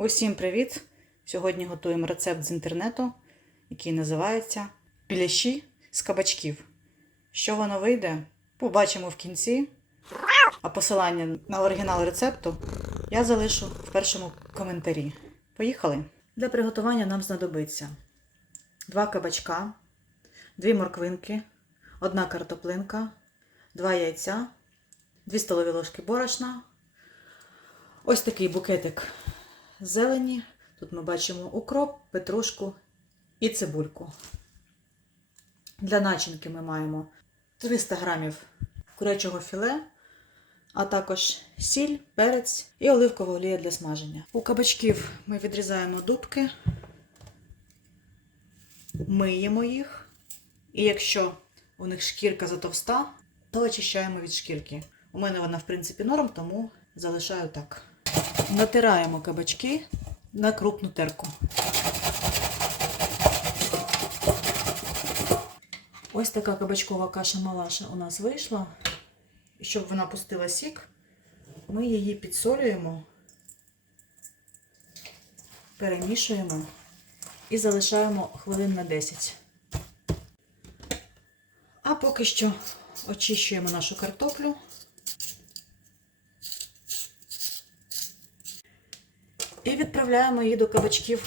Усім привіт! Сьогодні готуємо рецепт з інтернету, який називається Піляші з кабачків. Що воно вийде, побачимо в кінці. А посилання на оригінал рецепту я залишу в першому коментарі. Поїхали! Для приготування нам знадобиться 2 кабачка, 2 морквинки, 1 картоплинка, 2 яйця, 2 столові ложки борошна. Ось такий букетик зелені. Тут ми бачимо укроп, петрушку і цибульку. Для начинки ми маємо 300 грамів курячого філе, а також сіль, перець і оливкова олія для смаження. У кабачків ми відрізаємо дубки, миємо їх. І якщо у них шкірка затовста, то очищаємо від шкірки. У мене вона, в принципі, норм, тому залишаю так. Натираємо кабачки на крупну терку. Ось така кабачкова каша-малаша у нас вийшла. Щоб вона пустила сік, ми її підсолюємо, перемішуємо і залишаємо хвилин на 10. А поки що очищуємо нашу картоплю. І її до кабачків.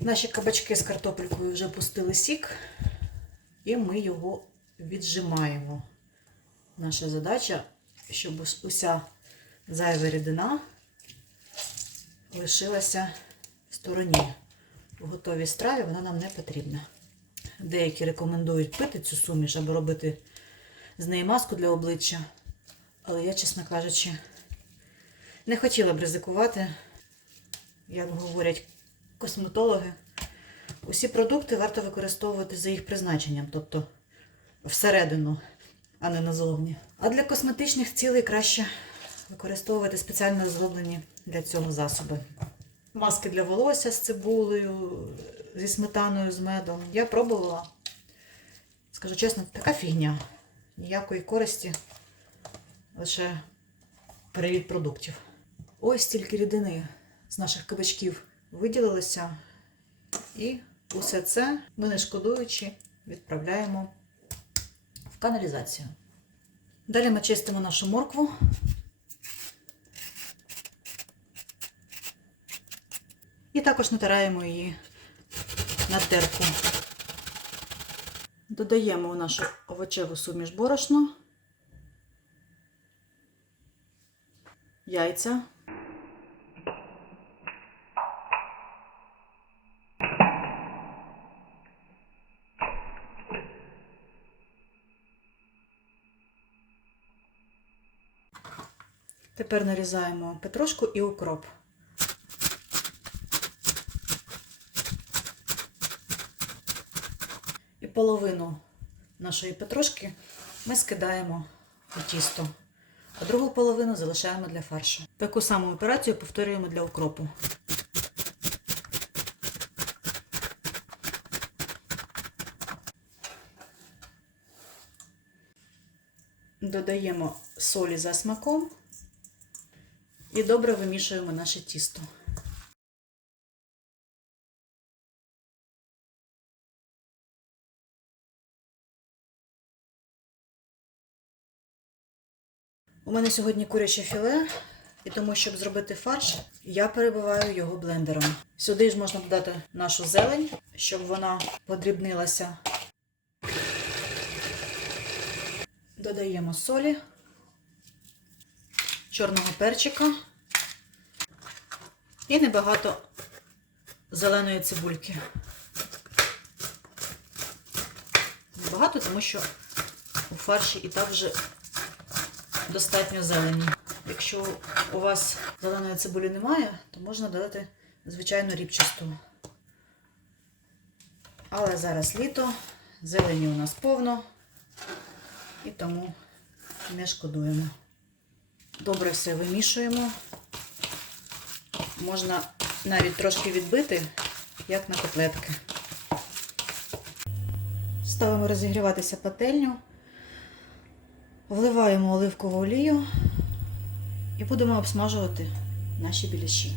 Наші кабачки з картопелькою вже пустили сік, і ми його віджимаємо. Наша задача, щоб уся зайва рідина лишилася в стороні. В готовій страві вона нам не потрібна. Деякі рекомендують пити цю суміш або робити з неї маску для обличчя. Але я, чесно кажучи, не хотіла б ризикувати, як говорять косметологи. Усі продукти варто використовувати за їх призначенням, тобто всередину, а не назовні. А для косметичних цілей краще використовувати спеціально зроблені для цього засоби. Маски для волосся з цибулею, зі сметаною, з медом. Я пробувала. Скажу чесно, така фігня. Ніякої користі, лише перевід продуктів. Ось стільки рідини з наших кабачків виділилося. І усе це ми, не шкодуючи, відправляємо в каналізацію. Далі ми чистимо нашу моркву. І також натираємо її на терку. Додаємо у нашу овочеву суміш борошно, яйця. Тепер нарізаємо петрушку і укроп. І половину нашої петрушки ми скидаємо у тісто, а другу половину залишаємо для фаршу. Таку саму операцію повторюємо для укропу. Додаємо солі за смаком і добре вимішуємо наше тісто. У мене сьогодні куряче філе, і тому, щоб зробити фарш, я перебиваю його блендером. Сюди ж можна додати нашу зелень, щоб вона подрібнилася. Додаємо солі, чорного перчика і небагато зеленої цибульки. Небагато, тому що у фарші і так вже достатньо зелені. Якщо у вас зеленої цибулі немає, то можна додати звичайно ріпчасту. Але зараз літо, зелені у нас повно, і тому не шкодуємо. Добре все вимішуємо. Можна навіть трошки відбити, як на котлетки. Ставимо розігріватися пательню. Вливаємо оливкову олію І будемо обсмажувати наші біляші.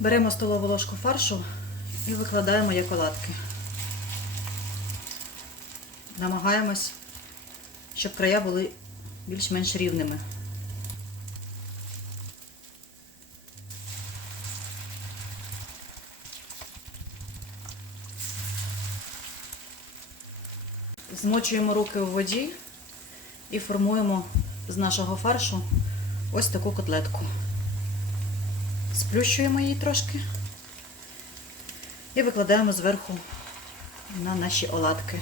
Беремо столову ложку фаршу і викладаємо як оладки. Намагаємось, щоб края були більш-менш рівними. Змочуємо руки у воді і формуємо з нашого фаршу ось таку котлетку. Сплющуємо її трошки і викладаємо зверху на наші оладки.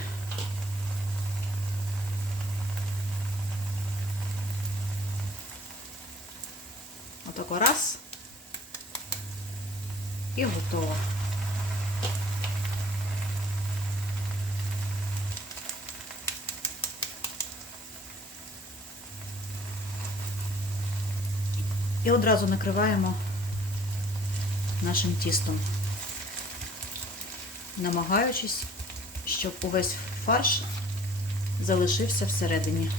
Отако раз. І готово. І одразу накриваємо нашим тістом, намагаючись, щоб увесь фарш залишився всередині.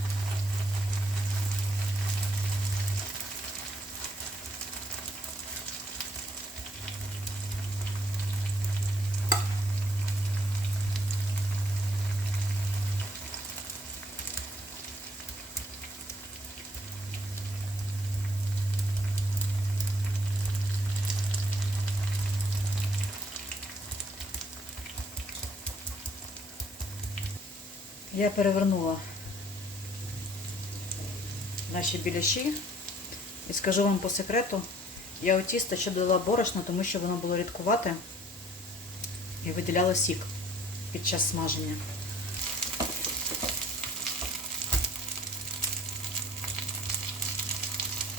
Я перевернула наші біляші і скажу вам по секрету, я у тісто ще додала борошна, тому що воно було рідкувате і виділяло сік під час смаження.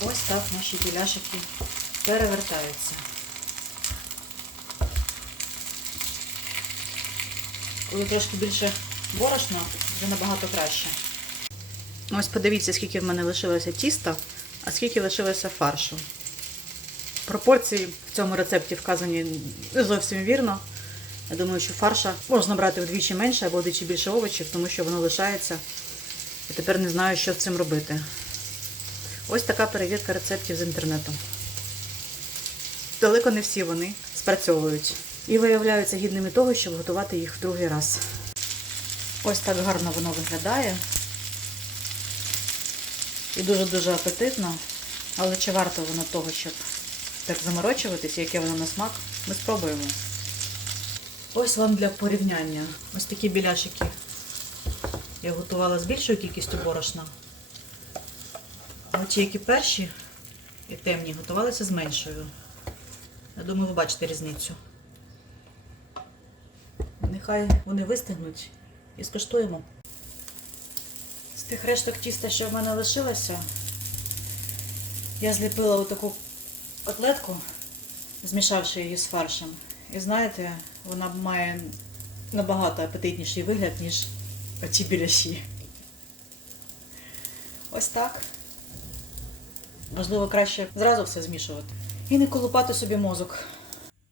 Ось так наші біляшики перевертаються. Коли трошки більше борошна, вже набагато краще. Ось подивіться, скільки в мене лишилося тіста, а скільки лишилося фаршу. Пропорції в цьому рецепті вказані зовсім вірно. Я думаю, що фарша можна брати вдвічі менше або вдвічі більше овочів, тому що воно лишається. І тепер не знаю, що з цим робити. Ось така перевірка рецептів з інтернету. Далеко не всі вони спрацьовують. І виявляються гідними того, щоб готувати їх в другий раз. Ось так гарно воно виглядає. І дуже-дуже апетитно. Але чи варто воно того, щоб так заморочуватись, яке воно на смак, ми спробуємо. Ось вам для порівняння. Ось такі біляшики. Я готувала з більшою кількістю борошна. А ті, які перші і темні, готувалися з меншою. Я думаю, ви бачите різницю. Нехай вони вистигнуть і скуштуємо. З тих решток тіста, що в мене лишилося, я зліпила отаку котлетку, змішавши її з фаршем. І знаєте, вона має набагато апетитніший вигляд, ніж оці біляші. Ось так. Можливо, краще зразу все змішувати. І не колупати собі мозок.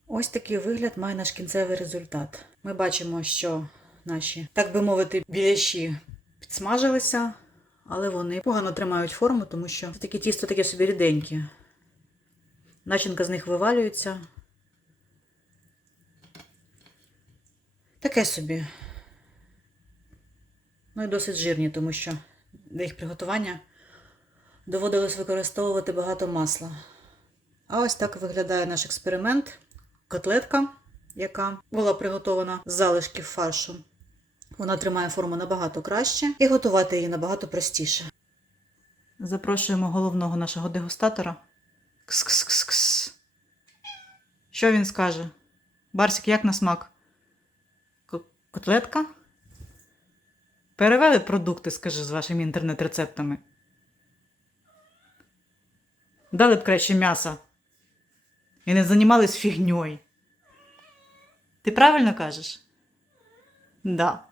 Ось такий вигляд має наш кінцевий результат. Ми бачимо, що наші, так би мовити, біляші підсмажилися, але вони погано тримають форму, тому що це таке тісто таке собі ріденьке. Начинка з них вивалюється. Таке собі. Ну і досить жирні, тому що для їх приготування доводилось використовувати багато масла. А ось так виглядає наш експеримент. Котлетка, яка була приготована з залишків фаршу. Вона тримає форму набагато краще і готувати її набагато простіше. Запрошуємо головного нашого дегустатора. Кс-кс-кс-кс. Що він скаже? Барсик, як на смак? К- Котлетка? Перевели продукти, скажи, з вашими інтернет-рецептами. Дали б краще м'яса. І не займались фігньою. Ти правильно кажеш? Да.